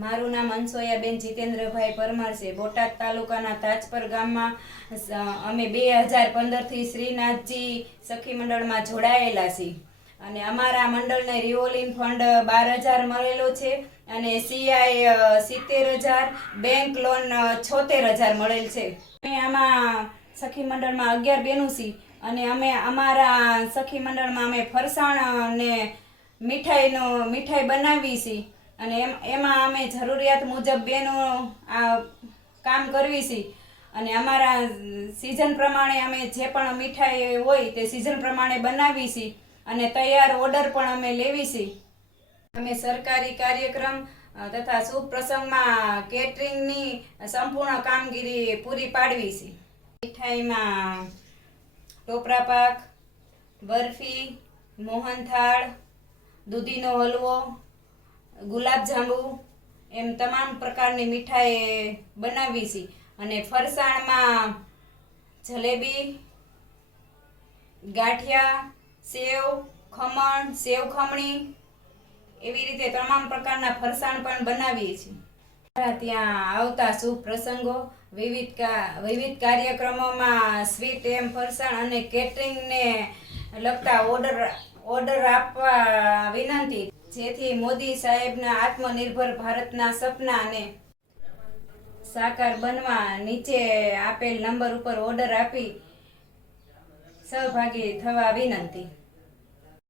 મારું નામ અનસોયાબેન જીતેન્દ્રભાઈ પરમાર છે। બોટાદ તાલુકાના તાજપર ગામમાં અમે 2015થી શ્રીનાથજી સખી મંડળમાં જોડાયેલા છીએ અને અમારા મંડળને રિવોલ્વિંગ ફંડ 12,000 મળેલો છે અને સીઆઈ 70,000, બેંક લોન 76,000 મળેલ છે। અમે આમાં સખી મંડળમાં 11 બહેનો છીએ અને અમે અમારા સખી મંડળમાં અમે ફરસાણ અને મીઠાઈ બનાવી છીએ અને એમાં અમે જરૂરિયાત મુજબ બેનો આ કામ કરવી છીએ અને અમારા સિઝન પ્રમાણે અમે જે પણ મીઠાઈ હોય તે સિઝન પ્રમાણે બનાવી છીએ અને તૈયાર ઓર્ડર પણ અમે લેવી છીએ। અમે સરકારી કાર્યક્રમ તથા શુભ પ્રસંગમાં કેટરિંગની સંપૂર્ણ કામગીરી પૂરી પાડવી છીએ। મીઠાઈમાં ટોપરા પાક, બરફી, મોહનથાળ, દૂધીનો હલવો, ગુલાબજાંબુ એમ તમામ પ્રકારની મીઠાઈ બનાવી છે અને ફરસાણમાં જલેબી, ગાંઠિયા, સેવ ખમણ, સેવ ખમણી એવી રીતે તમામ પ્રકારના ફરસાણ પણ બનાવીએ છીએ। ત્યાં આવતા શુભ પ્રસંગો વિવિધ કાર્યક્રમોમાં સ્વીટ એમ ફરસાણ અને કેટરિંગને લગતા ઓર્ડર આપવા વિનંતી, જેથી મોદી સાહેબના આત્મનિર્ભર ભારતના સપનાને સાકાર બનવા નીચે આપેલ નંબર ઉપર ઓર્ડર આપી સહભાગી થવા વિનંતી।